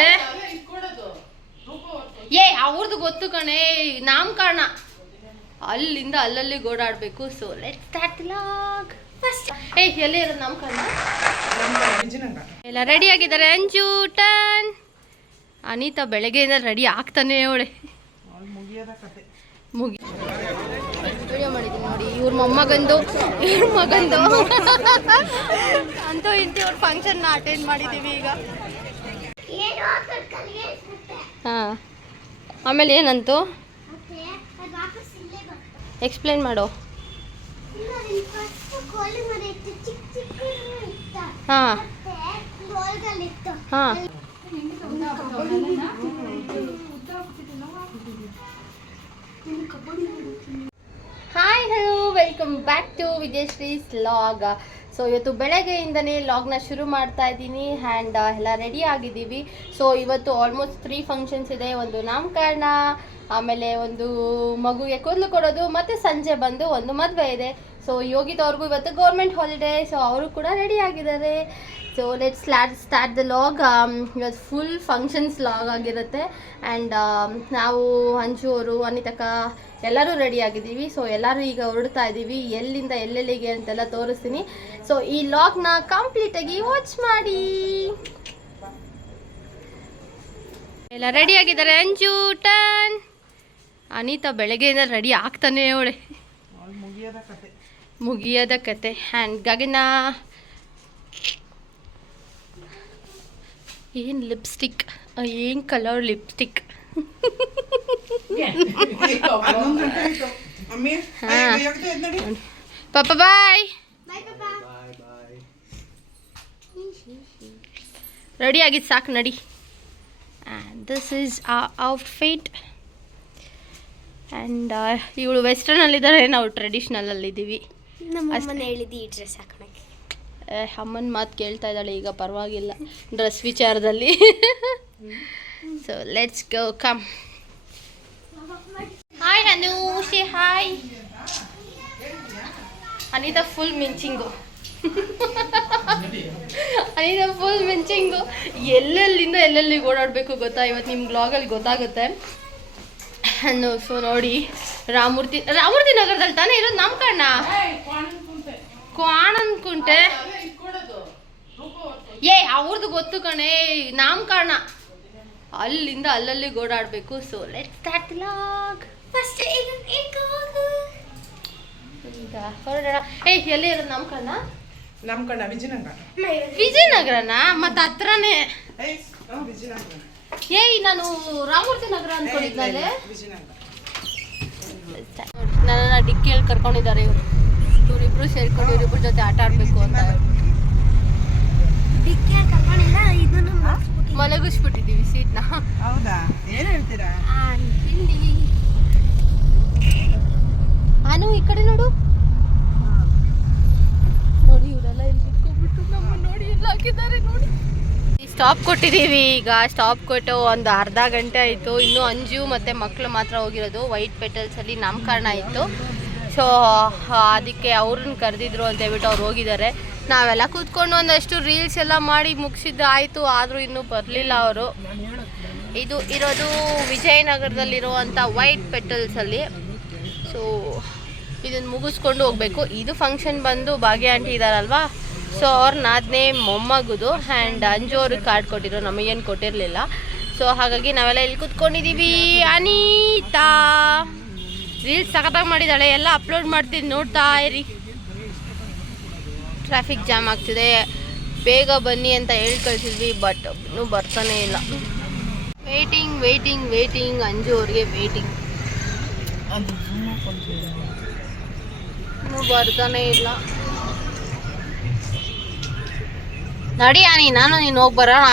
ಅನ್ಕುಂಟೆ ಏ ಅವ್ರದ್ದು ಗೊತ್ತು ಕಣೆ ನಾಮಕರಣ ಅಲ್ಲಿಂದ ಅಲ್ಲಲ್ಲಿ ಓಡಾಡಬೇಕು ಸೊ ಲೆಟ್ ಸ್ಟಾರ್ಟ್ ಲಾಗ್ ಏ, ಎಲ್ಲಿ ಇರೋದು ನಾಮಕರಣ ಎಲ್ಲ ರೆಡಿ ಆಗಿದ್ದಾರೆ, ಅಂಜು ಟನ್ ಅನಿತಾ ಬೆಳಗ್ಗೆಯಿಂದ ರೆಡಿ ಆಗ್ತಾನೆ ಅವಳೆ. ಮುಗಿ ವಿಡಿಯೋ ಮಾಡಿದ್ದೀನಿ ನೋಡಿ, ಇವ್ರ ಮೊಮ್ಮಗಂದು, ಇವ್ರ ಮಗಂದು. ಅಂತೂ ಇಂತಿ ಅವ್ರ ಫಂಕ್ಷನ್ನ ಅಟೆಂಡ್ ಮಾಡಿದ್ದೀವಿ ಈಗ. ಹಾಂ. ಆಮೇಲೆ ಏನಂತು? ಎಕ್ಸ್ಪ್ಲೇನ್ ಮಾಡು. ಹಾಂ. ಹಾಂ. Hi hello welcome back to Vijayashree's vlog so ಇವತ್ತು ಬೆಳಗ್ಗೆಯಿಂದನೇ ಲಾಗ್ನ ಶುರು ಮಾಡ್ತಾ ಇದ್ದೀನಿ ಆ್ಯಂಡ್ ಎಲ್ಲ ರೆಡಿ ಆಗಿದ್ದೀವಿ. ಸೊ ಇವತ್ತು ಆಲ್ಮೋಸ್ಟ್ ತ್ರೀ ಫಂಕ್ಷನ್ಸ್ ಇದೆ. ಒಂದು ನಾಮಕರಣ ಆಮೇಲೆ ಒಂದು ಮಗುಗೆ ಕೂದಲು ಕೊಡೋದು, ಮತ್ತು ಸಂಜೆ ಬಂದು ಒಂದು ಮದುವೆ ಇದೆ. ಸೊ ಯೋಗಿದವ್ರಿಗೂ ಇವತ್ತು ಗೌರ್ಮೆಂಟ್ ಹಾಲಿಡೇ ಸೊ ಅವರು ಕೂಡ ರೆಡಿ ಆಗಿದ್ದಾರೆ. So let slot start the vlog ಇವತ್ತು ಫುಲ್ ಫಂಕ್ಷನ್ಸ್ ಲಾಗ್ ಆಗಿರುತ್ತೆ. ಆ್ಯಂಡ್ ನಾವು, ಅಂಜು ಅವರು, ಅನಿತಕ್ಕ ಎಲ್ಲರೂ ರೆಡಿ ಆಗಿದ್ದೀವಿ. ಸೊ ಎಲ್ಲರೂ ಈಗ ಹೊರಡ್ತಾ ಇದ್ದೀವಿ. ಎಲ್ಲಿಂದ ಎಲ್ಲೆಲ್ಲಿಗೆ ಅಂತೆಲ್ಲ ತೋರಿಸ್ತೀನಿ. ಸೊ ಈ ಲಾಗ್ನ ಕಂಪ್ಲೀಟಾಗಿ ವಾಚ್ ಮಾಡಿ. ಎಲ್ಲ ರೆಡಿ ಆಗಿದ್ದಾರೆ. ಅಂಜು ಟನ್ ಅನಿತಾ ಬೆಳಗ್ಗೆಯಿಂದ ರೆಡಿ ಆಗ್ತಾನೆ ಅವಳೆ. ಮುಗಿಯದ ಕತೆ. ಆ್ಯಂಡ್ ಗಗನ. ಏನು ಲಿಪ್ಸ್ಟಿಕ್ ಏನು ಕಲರ್ ಲಿಪ್ಸ್ಟಿಕ್ ಪಾಪ ಬಾಯ್ ರೆಡಿ ಆಗಿದ್ದು ಸಾಕು ನಡಿ. And this is a outfit and ಇವಳು ವೆಸ್ಟರ್ನಲ್ಲಿದ್ದಾರೆ ನಾವು ಟ್ರೆಡಿಷ್ನಲಲ್ಲಿದ್ದೀವಿ ನಮ್ಮಮ್ಮನ ಹೇಳಿದ್ದು ಈ ಡ್ರೆಸ್ ಹಾಕೋಣಕ್ಕೆ. ಅಮ್ಮನ ಮಾತು ಕೇಳ್ತಾ ಇದ್ದಾಳೆ ಈಗ ಪರವಾಗಿಲ್ಲ. ಡ್ರೆಸ್ ವಿಚಾರದಲ್ಲಿ. So let's go come hi ನಾನು ಹಾಯ್ ಅನಿತಾ ಫುಲ್ ಮಿಂಚಿಂಗು ಅನಿತಾ ಫುಲ್ ಮಿಂಚಿಂಗು ಎಲ್ಲೆಲ್ಲಿಂದ ಎಲ್ಲೆಲ್ಲಿ ಓಡಾಡಬೇಕು ಗೊತ್ತಾ? ಇವತ್ತು ನಿಮ್ಮ ಬ್ಲಾಗಲ್ಲಿ ಗೊತ್ತಾಗುತ್ತೆ. ಸೊ ನೋಡಿ ರಾಮೂರ್ತಿ ರಾಮೂರ್ತಿ ನಗರದಲ್ಲಿ ತಾನೇ ಇರೋದು ನಮ್ಮ ಕಣ್ಣ? ಕ್ವಾಣನ್ ಕುಂಟೆ? ಏ ಅವ್ರದ್ದು ಗೊತ್ತು ಕಣೆ ಕಾರಣ ಅಲ್ಲಿಂದ ಅಲ್ಲಲ್ಲಿ ಓಡಾಡಬೇಕು so let start vlog first ಈಗ ಹೊರಡೋಣ. ಏ ಎಲ್ಲಿ ಇರೋದು ಕಣ್ಣ? ನಮ್ ಕಣ್ಣ ವಿಜಯನಗರ. ವಿಜಯನಗರನಾ? ಮತ್ತೆ ಹತ್ರನೇ. ವಿಜಯನಗರ. ಏಯ್ ನಾನು ರಾಮೂರ್ತಿ ನಗರ ಅನ್ಕೊಂಡಿದ್ನಲ್ಲೇ? ನನ್ನ ಡಿಕ್ಕಿ ಡಿಕ್ಕಿಯಲ್ಲಿ ಕರ್ಕೊಂಡಿದ್ದಾರೆ ಇವರು. ಇವರಿಬ್ರು ಸೇರ್ಕೊಂಡು ಇವರಿಬ್ರ ಜೊತೆ ಆಟ ಆಡಬೇಕು ಅಂತ. ಮಲಗಿಸ್ಬಿಟ್ಟಿದ್ದೀವಿ ಸೀಟ್ನ ಹೌದಾ? ಏನ್ ಹೇಳ್ತೀರಾ? ಅನು ಈ ಕಡೆ ನೋಡು. ನೋಡಿ ಇವರೆಲ್ಲ ಇಲ್ಲಿ ಕುತ್ಕೊಂಡ್ಬಿಟ್ಟು ನಮ್ಮ ನೋಡಿ ಎಲ್ಲ ಹಾಕಿದ್ದಾರೆ ನೋಡಿ. ಸ್ಟಾಪ್ ಕೊಟ್ಟಿದ್ದೀವಿ. ಈಗ ಸ್ಟಾಪ್ ಕೊಟ್ಟು ಒಂದು ಅರ್ಧ ಗಂಟೆ ಆಯಿತು. ಇನ್ನು ಅಂಜು ಮತ್ತು ಮಕ್ಕಳು ಮಾತ್ರ ಹೋಗಿರೋದು. ವೈಟ್ ಪೆಟಲ್ಸಲ್ಲಿ ನಾಮಕರಣ ಇತ್ತು. ಸೊ ಅದಕ್ಕೆ ಅವ್ರನ್ನ ಕರೆದಿದ್ರು ಅಂತ ಹೇಳ್ಬಿಟ್ಟು ಅವ್ರು ಹೋಗಿದ್ದಾರೆ. ನಾವೆಲ್ಲ ಕೂತ್ಕೊಂಡು ಒಂದಷ್ಟು ರೀಲ್ಸ್ ಎಲ್ಲ ಮಾಡಿ ಮುಗಿಸಿದ್ದು ಆಯಿತು. ಆದರೂ ಇನ್ನೂ ಬರಲಿಲ್ಲ ಅವರು. ಇದು ಇರೋದು ವಿಜಯನಗರದಲ್ಲಿರುವಂಥ ವೈಟ್ ಪೆಟಲ್ಸಲ್ಲಿ ಸೊ ಇದನ್ನು ಮುಗಿಸ್ಕೊಂಡು ಹೋಗಬೇಕು. ಇದು ಫಂಕ್ಷನ್ ಬಂದು ಭಾಗ್ಯ ಆಂಟಿ ಇದ್ದಾರಲ್ವಾ ಸೊ ಅವ್ರ ನಾದನೇ ಮೊಮ್ಮಗುದು ಆ್ಯಂಡ್ ಅಂಜು ಅವ್ರಿಗೆ ಕಾರ್ಡ್ ಕೊಟ್ಟಿದ್ರು, ನಮಗೇನು ಕೊಟ್ಟಿರಲಿಲ್ಲ. ಸೊ ಹಾಗಾಗಿ ನಾವೆಲ್ಲ ಇಲ್ಲಿ ಕುತ್ಕೊಂಡಿದ್ದೀವಿ ಅನೀತಾ! ರೀಲ್ಸ್ ಸಖತ್ತಾಗಿ ಮಾಡಿದ್ದಾಳೆ ಎಲ್ಲ ಅಪ್ಲೋಡ್ ಮಾಡ್ತೀನಿ ನೋಡ್ತಾ ಇರಿ. ಟ್ರಾಫಿಕ್ ಜಾಮ್ ಆಗ್ತಿದೆ. ಬೇಗ ಬನ್ನಿ ಅಂತ ಹೇಳಿ ಕಳಿಸಿದ್ವಿ ಬಟ್ ಇನ್ನೂ ಬರ್ತಾನೆ ಇಲ್ಲ. ವೇಟಿಂಗ್ ವೇಟಿಂಗ್ ವೇಟಿಂಗ್ ಅಂಜು ಅವ್ರಿಗೆ ವೇಟಿಂಗ್ ಇನ್ನೂ ಬರ್ತಾನೆ ಇಲ್ಲ. ನಡಿ ಅನಿ ನಾನು ನೀನು ಹೋಗಿ ಬರೋಣ.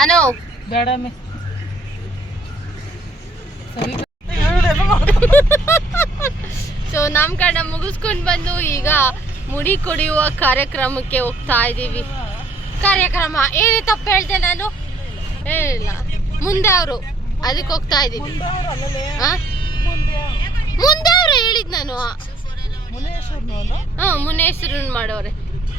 ಅನು. ಬೇಡಮ್ಮೆ. ಸೊ ನಾಮಕರಣ ಮುಗಿಸ್ಕೊಂಡು ಬಂದು ಈಗ ಮುಡಿ ಕುಡಿಯುವ ಕಾರ್ಯಕ್ರಮಕ್ಕೆ ಹೋಗ್ತಾ ಇದ್ದೀವಿ ಕಾರ್ಯಕ್ರಮ ಏನೇ ತಪ್ಪು ಹೇಳ್ದೆ ನಾನು? ಏನಿಲ್ಲ. ಮುಂದೆ ಅವರು ಅದಕ್ಕೆ ಹೋಗ್ತಾ ಇದ್ದೀವಿ? ಮುಂದೆ ಅವರು ಹೇಳಿದ್ ನಾನು. ಹಾಂ ಮುನೇಶ್ವರನ್ ಮಾಡೋರೆ.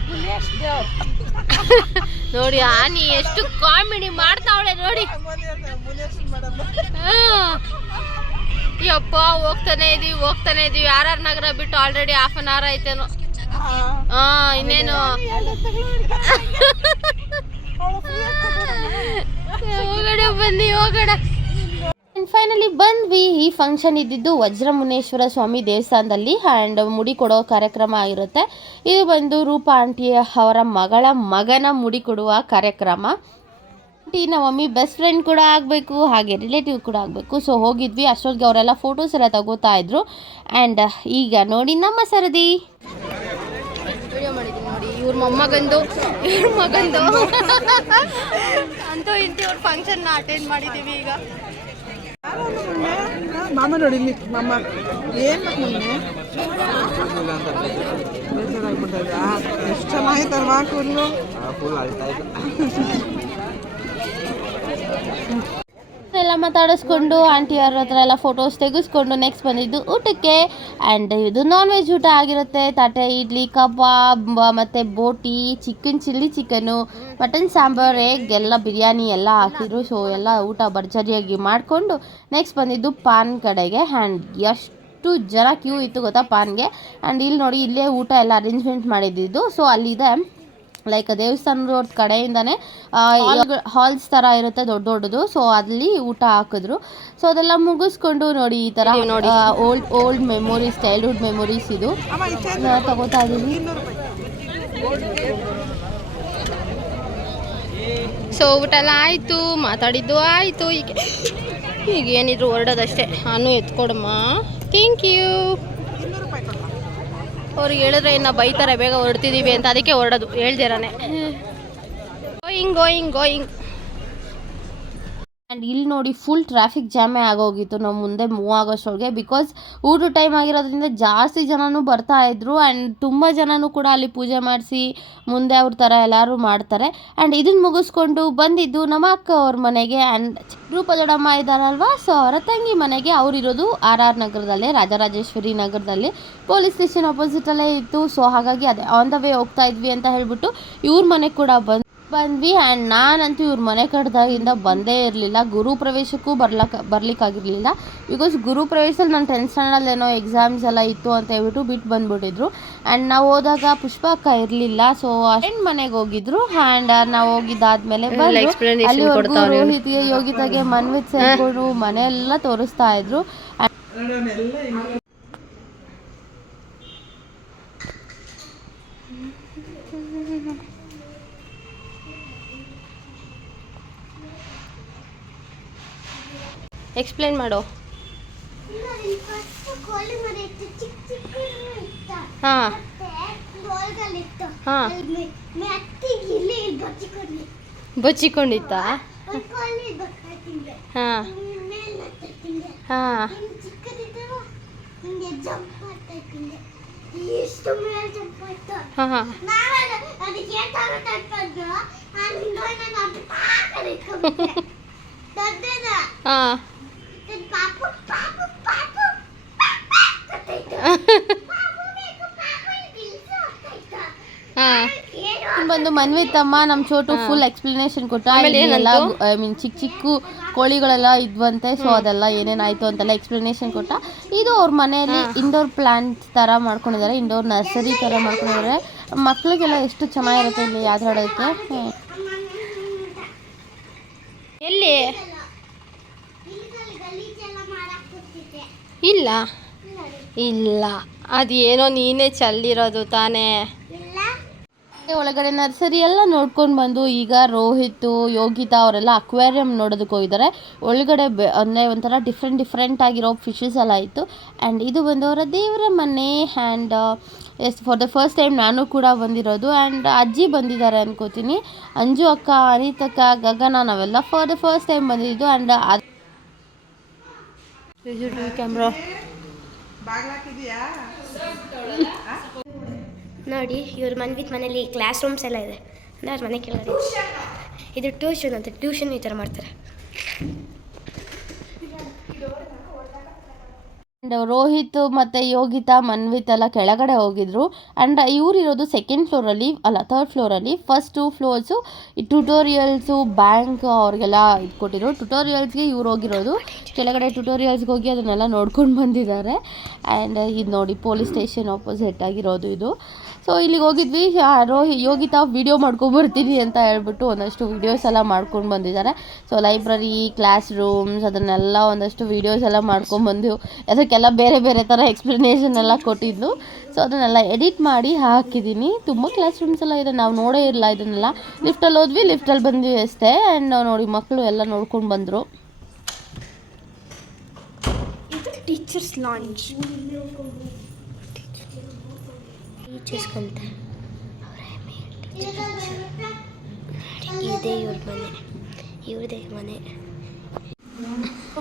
ನೋಡಿ, ಆನಿ ಎಷ್ಟು ಕಾಮಿಡಿ ಮಾಡ್ತಾವಳೆ ನೋಡಿ. ಯಪ್ಪ, ಹೋಗ್ತಾನೆ ಇದೀವಿ ಹೋಗ್ತಾನೆ ಇದೀವಿ. ಆರ್ ಆರ್ ನಗರ ಬಿಟ್ಟು ಆಲ್ರೆಡಿ ಹಾಫ್ ಅನ್ ಅವರ್ ಆಯ್ತೇನೋ. ಹಾ, ಇನ್ನೇನು. ಹೋಗಡ ಬನ್ನಿ, ಹೋಗೋಣ. ಫೈನಲಿ ಬಂದ್ವಿ. ಈ ಫಂಕ್ಷನ್ ಇದ್ದಿದ್ದು ವಜ್ರಮುನೇಶ್ವರ ಸ್ವಾಮಿ ದೇವಸ್ಥಾನದಲ್ಲಿ ಆ್ಯಂಡ್ ಮುಡಿ ಕೊಡೋ ಕಾರ್ಯಕ್ರಮ ಆಗಿರುತ್ತೆ ಇದು ಬಂದು ರೂಪ ಆಂಟಿ ಅವರ ಮಗಳ ಮಗನ ಮುಡಿ ಕೊಡುವ ಕಾರ್ಯಕ್ರಮ. ಆಂಟಿ ನಮ್ಮ ಮಮ್ಮಿ ಬೆಸ್ಟ್ ಫ್ರೆಂಡ್ ಕೂಡ ಆಗಬೇಕು, ಹಾಗೆ ರಿಲೇಟಿವ್ ಕೂಡ ಆಗಬೇಕು. ಸೊ ಹೋಗಿದ್ವಿ. ಅಷ್ಟೊತ್ತಿಗೆ ಅವರೆಲ್ಲ ಫೋಟೋಸ್ ಎಲ್ಲ ತಗೋತಾ ಇದ್ರು. ಆ್ಯಂಡ್ ಈಗ ನೋಡಿ ನಮ್ಮ ಸರದಿ. ಇವ್ರ ಮೊಮ್ಮಗಂದು, ಇವ್ರ ಮಗಂದು. ಅಂತೂ ಇಂತಿ ಅವ್ರ ಫಂಕ್ಷನ್ ಅಟೆಂಡ್ ಮಾಡಿದ್ದೀವಿ ಈಗ. ಮಾಮ ನೋಡಿ ಇಲ್ಲಿ ಮಾಮ. ಏನ್ ಬೇಜಾರಾಗ್ಬಿಟ್ಟದ ಎಷ್ಟು ಚೆನ್ನಾಗಿತ್ತಲ್ವಾ ಕೂದಲು ಎಲ್ಲ ಮಾತಾಡಿಸ್ಕೊಂಡು ಆಂಟಿ ಅವ್ರ ಹತ್ರ ಎಲ್ಲ ಫೋಟೋಸ್ ತೆಗೆಸ್ಕೊಂಡು ನೆಕ್ಸ್ಟ್ ಬಂದಿದ್ದು ಊಟಕ್ಕೆ. ಆ್ಯಂಡ್ ಇದು ನಾನ್ ವೆಜ್ ಊಟ ಆಗಿರುತ್ತೆ. ತಟೆ, ಇಡ್ಲಿ, ಕಬಾಬ್, ಮತ್ತು boti chicken chilli chicken mutton sambar egg ಎಲ್ಲ, ಬಿರಿಯಾನಿ ಎಲ್ಲ ಹಾಕಿದ್ರು. ಸೊ ಎಲ್ಲ ಊಟ ಭರ್ಜರಿಯಾಗಿ ಮಾಡಿಕೊಂಡು ನೆಕ್ಸ್ಟ್ ಬಂದಿದ್ದು ಪಾನ್ ಕಡೆಗೆ. ಹ್ಯಾಂಡ್ ಎಷ್ಟು ಜನ ಕ್ಯೂ ಇತ್ತು ಗೊತ್ತಾ ಪಾನ್ಗೆ? ಆ್ಯಂಡ್ ಇಲ್ಲಿ ನೋಡಿ, ಇಲ್ಲೇ ಊಟ ಎಲ್ಲ ಅರೇಂಜ್ಮೆಂಟ್ ಮಾಡಿದ್ದಿದ್ದು ಸೊ ಅಲ್ಲಿದೆ ಲೈಕ್ ದೇವಸ್ಥಾನದ ಕಡೆಯಿಂದನೇ ಹಾಲ್ಸ್ ಥರ ಇರುತ್ತೆ ದೊಡ್ಡ ದೊಡ್ಡದು. ಸೊ ಅಲ್ಲಿ ಊಟ ಹಾಕಿದ್ರು. ಸೊ ಅದೆಲ್ಲ ಮುಗಿಸ್ಕೊಂಡು ನೋಡಿ ಈ ಥರ old old memories childhood memories ಇದು. ತಗೋತಾ ಇದ್ದೀನಿ ಸೊ ಊಟ ಎಲ್ಲ ಆಯಿತು ಮಾತಾಡಿದ್ದು ಆಯಿತು. ಈಗ ಈಗ ಏನಿದ್ರು ಹೊರಡೋದಷ್ಟೇ. ನಾನು ಎತ್ಕೊಡಮ್ಮ. ಥ್ಯಾಂಕ್ ಯು ಅವ್ರಿಗೆ ಹೇಳಿದ್ರೆ ಇನ್ನು ಬೈತಾರೆ ಬೇಗ ಹೊರಡ್ತಿದ್ದೀವಿ ಅಂತ ಅದಕ್ಕೆ ಹೊರಡೋದು ಹೇಳ್ದಿರಾನೆ ಗೋಯಿಂಗ್ ಗೋಯಿಂಗ್ ಗೋಯಿಂಗ್ ಆ್ಯಂಡ್ ಇಲ್ಲಿ ನೋಡಿ ಫುಲ್ ಟ್ರಾಫಿಕ್ ಜಾಮೇ ಆಗೋಗಿತ್ತು. ನಾವು ಮುಂದೆ ಮೂವ್ ಆಗೋಷ್ಟೊಳಗೆ ಬಿಕಾಸ್ ಊಟ ಟೈಮ್ ಆಗಿರೋದ್ರಿಂದ ಜಾಸ್ತಿ ಜನನೂ ಬರ್ತಾ ಇದ್ರು ಆ್ಯಂಡ್ ತುಂಬ ಜನನೂ ಕೂಡ ಅಲ್ಲಿ ಪೂಜೆ ಮಾಡಿಸಿ ಮುಂದೆ ಅವ್ರ ಥರ ಎಲ್ಲರೂ ಮಾಡ್ತಾರೆ. ಆ್ಯಂಡ್ ಇದನ್ನು ಮುಗಿಸ್ಕೊಂಡು ಬಂದಿದ್ದು ನಮ್ಮ ಅಕ್ಕ ಅವ್ರ ಮನೆಗೆ ಆ್ಯಂಡ್ ರೂಪ ದೊಡ್ಡಮ್ಮ ಇದ್ದಾರಲ್ವಾ? ಸೊ ಅವರ ತಂಗಿ ಮನೆಗೆ ಅವರಿರೋದು ಆರ್ ಆರ್ ನಗರದಲ್ಲೇ, ರಾಜರಾಜೇಶ್ವರಿ ನಗರದಲ್ಲಿ. ಪೊಲೀಸ್ ಸ್ಟೇಷನ್ ಅಪೋಸಿಟಲ್ಲೇ ಇತ್ತು. ಸೊ ಹಾಗಾಗಿ ಅದೇ ಆನ್ ದ ವೇ ಹೋಗ್ತಾ ಇದ್ವಿ ಅಂತ ಹೇಳ್ಬಿಟ್ಟು ಇವ್ರ ಮನೆಗೆ ಕೂಡ ಬಂದು ಬಂದ್ವಿ ಆ್ಯಂಡ್ ನಾನಂತೂ ಇವ್ರ ಮನೆ ಕಡ್ದಾಗಿಂದ ಬಂದೇ ಇರಲಿಲ್ಲ. ಗುರು ಪ್ರವೇಶಕ್ಕೂ ಬರ್ಲಕ್ಕ ಬರ್ಲಿಕ್ಕಾಗಿರಲಿಲ್ಲ. ಬಿಕಾಸ್ ಗುರು ಪ್ರವೇಶದಲ್ಲಿ ನಾನು ಟೆಂತ್ ಸ್ಟ್ಯಾಂಡರ್ಡಲ್ಲಿ ಏನೋ ಎಕ್ಸಾಮ್ಸ್ ಎಲ್ಲ ಇತ್ತು ಅಂತ ಹೇಳ್ಬಿಟ್ಟು ಬಿಟ್ಟು ಬಂದ್ಬಿಟ್ಟಿದ್ರು. ಆ್ಯಂಡ್ ನಾವು ಹೋದಾಗ ಪುಷ್ಪ ಅಕ್ಕ ಇರಲಿಲ್ಲ. ಸೊ ಅಷ್ಟೆಂಡ್ ಮನೆಗೆ ಹೋಗಿದ್ರು ಆ್ಯಂಡ್ ನಾವು ಹೋಗಿದ್ದಾದ್ಮೇಲೆ ಅಲ್ಲಿ ಅಲ್ಲಿವರೆಗೂ ರೋಹಿತ್ಗೆ ಯೋಗಿತಾಗೆ ಮನ್ವಿತ್ ಸೇರ್ಕೊಂಡು ಮನೆ ಎಲ್ಲ ತೋರಿಸ್ತಾ ಇದ್ರು ನೋಡೋನೆಲ್ಲ ಹಿಂಗೆ ಎಕ್ಸ್ಪ್ಲೇನ್ ಮಾಡು. ಬಚ್ಚಿಕೊಂಡಿತ್ತ ಹಾ. ಹಾಂ. ಬಚ್ಚಿಕೊಂಡಿತ್ತಾ? ಹಾಂ. ಹಾಂ ಹಿಂಗೆ ಜಂಪ್ ಮಾಡ್ತಾ ಇದ್ದೆ ಎಷ್ಟು ಮೇಲೆ ಜಂಪ್ ಆಯ್ತು ಹಾಂ ನಾವೆಲ್ಲ ಅದಕ್ಕೆ ಏಟಾಗುತ್ತೆ ಅನ್ಕೊಂಡು ಅಲ್ಲಿಂದ ನಾನು ಅದು ಪಾಕಲ್ಲಿ ಇಟ್ಕೊಂಡ್ಬಿಟ್ಟೆ ದೊಡ್ಡದ ಹಾಂ ಇದು ಪಾಪು ಪಾಪು ಪಾಪು ಪಾಪು ಕತ್ತೈತು ಪಾಪು ಬೇಕು ಪಾಪು ನಿಲ್ಸು ಅಂತಾಯ್ತು. ಹಾಂ ಏನು ಬಂದು ಮನ್ವಿತಮ್ಮ ನಮ್ಮ ಚೋಟು ಫುಲ್ ಎಕ್ಸ್ಪ್ಲನೇಷನ್ ಕೊಟ್ಟ. ಎಲ್ಲ ಐ ಮೀನ್ ಚಿಕ್ಕ ಚಿಕ್ಕ ಕೋಳಿಗಳೆಲ್ಲ ಇದ್ವಂತೆ ಸೊ ಅದೆಲ್ಲ ಏನೇನಾಯ್ತು ಅಂತೆಲ್ಲ ಎಕ್ಸ್ಪ್ಲನೇಷನ್ ಕೊಟ್ಟ. ಇದು ಅವ್ರ ಮನೆಯಲ್ಲಿ ಇಂಡೋರ್ ಪ್ಲಾಂಟ್ ಥರ ಮಾಡ್ಕೊಂಡಿದ್ದಾರೆ ಇಂಡೋರ್ ನರ್ಸರಿ ಥರ ಮಾಡ್ಕೊಂಡಿದ್ದಾರೆ. ಮಕ್ಳಿಗೆಲ್ಲ ಎಷ್ಟು ಚೆನ್ನಾಗಿರುತ್ತೆ ಇಲ್ಲಿ ಆಟಾಡೋಕ್ಕೆ ಎಲ್ಲಿ? ಇಲ್ಲ. ಇಲ್ಲ. ಅದೇನೋ ನೀನೇ ಚಲ್ಲಿರೋದು ತಾನೇ. ಇಲ್ಲ. ಒಳಗಡೆ ನರ್ಸರಿ ಎಲ್ಲ ನೋಡ್ಕೊಂಡು ಬಂದು ಈಗ ರೋಹಿತ್ ಯೋಗಿತಾ ಅವರೆಲ್ಲ ಅಕ್ವೇರಿಯಂ ನೋಡೋದಕ್ಕೆ ಹೋಗಿದ್ದಾರೆ. ಒಳಗಡೆ ಬೆ ಅಂದರೆ ಒಂಥರ ಡಿಫ್ರೆಂಟ್ ಡಿಫ್ರೆಂಟ್ ಆಗಿರೋ ಫಿಶಸ್ ಎಲ್ಲ ಇತ್ತು. ಆ್ಯಂಡ್ ಇದು ಬಂದು ಅವರ ದೇವರ ಮನೆ and as for the first time ನಾನು ಕೂಡ ಬಂದಿರೋದು. ಆ್ಯಂಡ್ ಅಜ್ಜಿ ಬಂದಿದ್ದಾರೆ ಅನ್ಕೋತೀನಿ. ಅಂಜು ಅಕ್ಕ ಅನಿತಕ್ಕ ಗಗನ ನಾವೆಲ್ಲ ಫಾರ್ ದ ಫಸ್ಟ್ ಟೈಮ್ ಬಂದಿದ್ದು. ಆ್ಯಂಡ್ ಕ್ಯಾಮ್ರಾ ನೋಡಿ, ಇವ್ರ ಮನ್ವಿತ್ ಮನೇಲಿ ಕ್ಲಾಸ್ ರೂಮ್ಸ್ ಎಲ್ಲ ಇದೆ. ಅಂದ್ರೆ ಅವ್ರ ಮನೆ ಕೇಳೋದು ಇದು ಟ್ಯೂಷನ್ ಅಂತ ಟ್ಯೂಷನ್ ಈ ಥರ ಮಾಡ್ತಾರೆ. ಆ್ಯಂಡ್ ರೋಹಿತ್ ಮತ್ತು ಯೋಗಿತಾ ಮನ್ವಿತ್ ಎಲ್ಲ ಕೆಳಗಡೆ ಹೋಗಿದ್ರು. ಆ್ಯಂಡ್ ಇವರಿರೋದು ಸೆಕೆಂಡ್ ಫ್ಲೋರಲ್ಲಿ ಅಲ್ಲ ಥರ್ಡ್ ಫ್ಲೋರಲ್ಲಿ ಫಸ್ಟ್ ಟೂ ಫ್ಲೋರ್ಸು ಈ ಟ್ಯುಟೋರಿಯಲ್ಸು ಬ್ಯಾಂಕ್ ಅವ್ರಿಗೆಲ್ಲ ಇದು ಕೊಟ್ಟಿದ್ರು. ಟ್ಯುಟೋರಿಯಲ್ಸ್ಗೆ ಇವ್ರು ಹೋಗಿರೋದು. ಕೆಳಗಡೆ ಟ್ಯುಟೋರಿಯಲ್ಸ್ಗೆ ಹೋಗಿ ಅದನ್ನೆಲ್ಲ ನೋಡ್ಕೊಂಡು ಬಂದಿದ್ದಾರೆ. ಆ್ಯಂಡ್ ಇದು ನೋಡಿ ಪೊಲೀಸ್ ಸ್ಟೇಷನ್ ಆಪೋಸಿಟ್ ಆಗಿರೋದು ಇದು. ಸೊ ಇಲ್ಲಿಗೆ ಹೋಗಿದ್ವಿ. ರೋಹಿ ಯೋಗಿತಾ ವೀಡಿಯೋ ಮಾಡ್ಕೊಂಬರ್ತೀನಿ ಅಂತ ಹೇಳ್ಬಿಟ್ಟು ಒಂದಷ್ಟು ವೀಡಿಯೋಸ್ ಎಲ್ಲ ಮಾಡ್ಕೊಂಡು ಬಂದಿದ್ದಾರೆ. ಸೊ ಲೈಬ್ರರಿ ಕ್ಲಾಸ್ ರೂಮ್ಸ್ ಅದನ್ನೆಲ್ಲ ಒಂದಷ್ಟು ವೀಡಿಯೋಸ್ ಎಲ್ಲ ಮಾಡ್ಕೊಂಬಂದು ಅದಕ್ಕೆಲ್ಲ ಬೇರೆ ಬೇರೆ ಥರ ಎಕ್ಸ್ಪ್ಲನೇಷನ್ ಎಲ್ಲ ಕೊಟ್ಟಿದ್ದು ಸೊ ಅದನ್ನೆಲ್ಲ ಎಡಿಟ್ ಮಾಡಿ ಹಾಕಿದ್ದೀನಿ. ತುಂಬ ಕ್ಲಾಸ್ ರೂಮ್ಸ್ ಎಲ್ಲ ಇದೆ. ನಾವು ನೋಡೇ ಇಲ್ಲ ಇದನ್ನೆಲ್ಲ. ಲಿಫ್ಟಲ್ಲಿ ಹೋದ್ವಿ. ಲಿಫ್ಟಲ್ಲಿ ಬಂದ್ವಿ ಅಷ್ಟೇ. ಆ್ಯಂಡ್ ನೋಡಿ ಮಕ್ಕಳು ಎಲ್ಲ ನೋಡ್ಕೊಂಡು ಬಂದರು. ಟೀಚರ್ಸ್ ಲಾಂಚ್ ಇದೇ ಇವ್ರ ಮನೆ. ಇವ್ರದೇ ಮನೆ.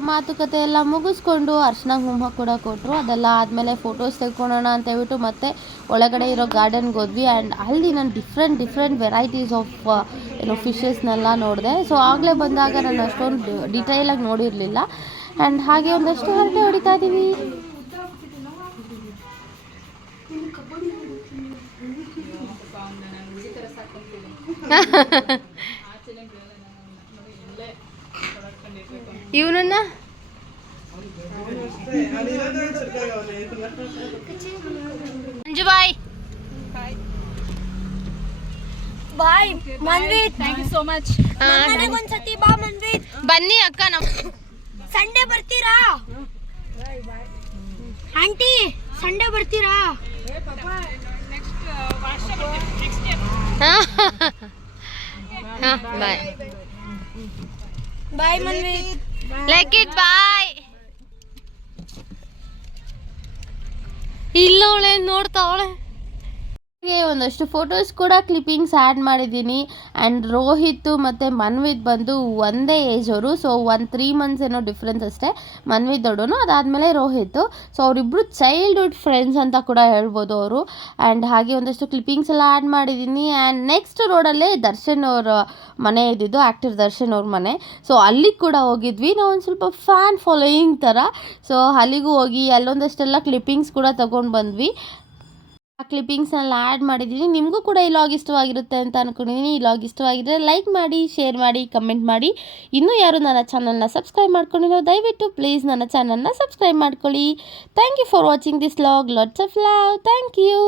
ಮಾತುಕತೆ ಎಲ್ಲ ಮುಗಿಸ್ಕೊಂಡು ಅರ್ಶನ ಕುಂಕುಮ ಕೂಡ ಕೊಟ್ಟರು ಅದೆಲ್ಲ ಆದಮೇಲೆ ಫೋಟೋಸ್ ತೆಗ್ಕೊಳ್ಳೋಣ ಅಂತ ಹೇಳ್ಬಿಟ್ಟು ಮತ್ತೆ ಒಳಗಡೆ ಇರೋ ಗಾರ್ಡನ್ಗೆ ಹೋದ್ವಿ. ಆ್ಯಂಡ್ ಅಲ್ಲಿ ನಾನು ಡಿಫ್ರೆಂಟ್ ಡಿಫ್ರೆಂಟ್ ವೆರೈಟೀಸ್ ಆಫ್ ಏನೋ ಫಿಶಸ್ನೆಲ್ಲ ನೋಡಿದೆ. ಸೊ ಆಗಲೇ ಬಂದಾಗ ನಾನು ಅಷ್ಟೊಂದು ಡಿಟೈಲಾಗಿ ನೋಡಿರಲಿಲ್ಲ. ಆ್ಯಂಡ್ ಹಾಗೆ ಒಂದಷ್ಟು ಹರಟೆ ಹೊಡಿತಾ ಇದ್ದೀವಿ ಇವನನ್ನ? Manju bye bye Manvith. Thank you so much ಒಂದ್ಸತಿ ಬಾ ಮನ್ವಿತ್. ಬನ್ನಿ ಅಕ್ಕ ನಮ್ ಸಂಡೆ ಬರ್ತೀರಾ? ಆಂಟಿ ಸಂಡೆ ಬರ್ತೀರಾ? Bye. Bye like it bye. ಇಲ್ಲ ಅವಳೆ ನೋಡ್ತಾವಳೆ ಹಾಗೆ ಒಂದಷ್ಟು ಫೋಟೋಸ್ ಕೂಡ ಕ್ಲಿಪ್ಪಿಂಗ್ಸ್ ಆ್ಯಡ್ ಮಾಡಿದ್ದೀನಿ. ಆ್ಯಂಡ್ ರೋಹಿತ್ ಮತ್ತು ಮನ್ವಿತ್ ಬಂದು ಒಂದೇ ಏಜ್ ಅವರು. ಸೊ ಒಂದು ತ್ರೀ ಮಂತ್ಸ್ ಏನೋ ಡಿಫ್ರೆನ್ಸ್ ಅಷ್ಟೇ. ಮನ್ವಿತ್ ದೊಡ್ಡನು ಅದಾದಮೇಲೆ ರೋಹಿತ್ ಸೊ ಅವರಿಬ್ಬರು ಚೈಲ್ಡ್ಹುಡ್ ಫ್ರೆಂಡ್ಸ್ ಅಂತ ಕೂಡ ಹೇಳ್ಬೋದು ಅವರು. ಆ್ಯಂಡ್ ಹಾಗೆ ಒಂದಷ್ಟು ಕ್ಲಿಪ್ಪಿಂಗ್ಸ್ ಎಲ್ಲ ಆ್ಯಡ್ ಮಾಡಿದ್ದೀನಿ. ಆ್ಯಂಡ್ ನೆಕ್ಸ್ಟ್ ರೋಡಲ್ಲೇ ದರ್ಶನ್ ಅವರ ಮನೆ ಇದ್ದಿದ್ದು ಆ್ಯಕ್ಟರ್ ದರ್ಶನ್ ಅವ್ರ ಮನೆ. ಸೊ ಅಲ್ಲಿಗೆ ಕೂಡ ಹೋಗಿದ್ವಿ. ನಾವು ಒಂದು ಸ್ವಲ್ಪ ಫ್ಯಾನ್ ಫಾಲೋಯಿಂಗ್ ಥರ ಸೊ ಅಲ್ಲಿಗೂ ಹೋಗಿ ಅಲ್ಲೊಂದಷ್ಟೆಲ್ಲ ಕ್ಲಿಪ್ಪಿಂಗ್ಸ್ ಕೂಡ ತೊಗೊಂಡು ಬಂದ್ವಿ. ಆ ಕ್ಲಿಪ್ಪಿಂಗ್ಸ್ನೆಲ್ಲ ಆ್ಯಡ್ ಮಾಡಿದ್ದೀನಿ. ನಿಮಗೂ ಕೂಡ ಈ ಲಾಗ್ ಇಷ್ಟವಾಗಿರುತ್ತೆ ಅಂತ ಅಂದ್ಕೊಂಡಿದ್ದೀನಿ ಈ ಲಾಗ್ ಇಷ್ಟವಾಗಿದ್ದರೆ ಲೈಕ್ ಮಾಡಿ ಶೇರ್ ಮಾಡಿ ಕಮೆಂಟ್ ಮಾಡಿ. ಇನ್ನೂ ಯಾರು ನನ್ನ ಚಾನಲ್ನ ಸಬ್ಸ್ಕ್ರೈಬ್ ಮಾಡ್ಕೊಂಡಿರೋ, ದಯವಿಟ್ಟು ಪ್ಲೀಸ್ ನನ್ನ ಚಾನಲ್ನ ಸಬ್ಸ್ಕ್ರೈಬ್ ಮಾಡ್ಕೊಳ್ಳಿ. Thank you for watching this vlog lots of love thank you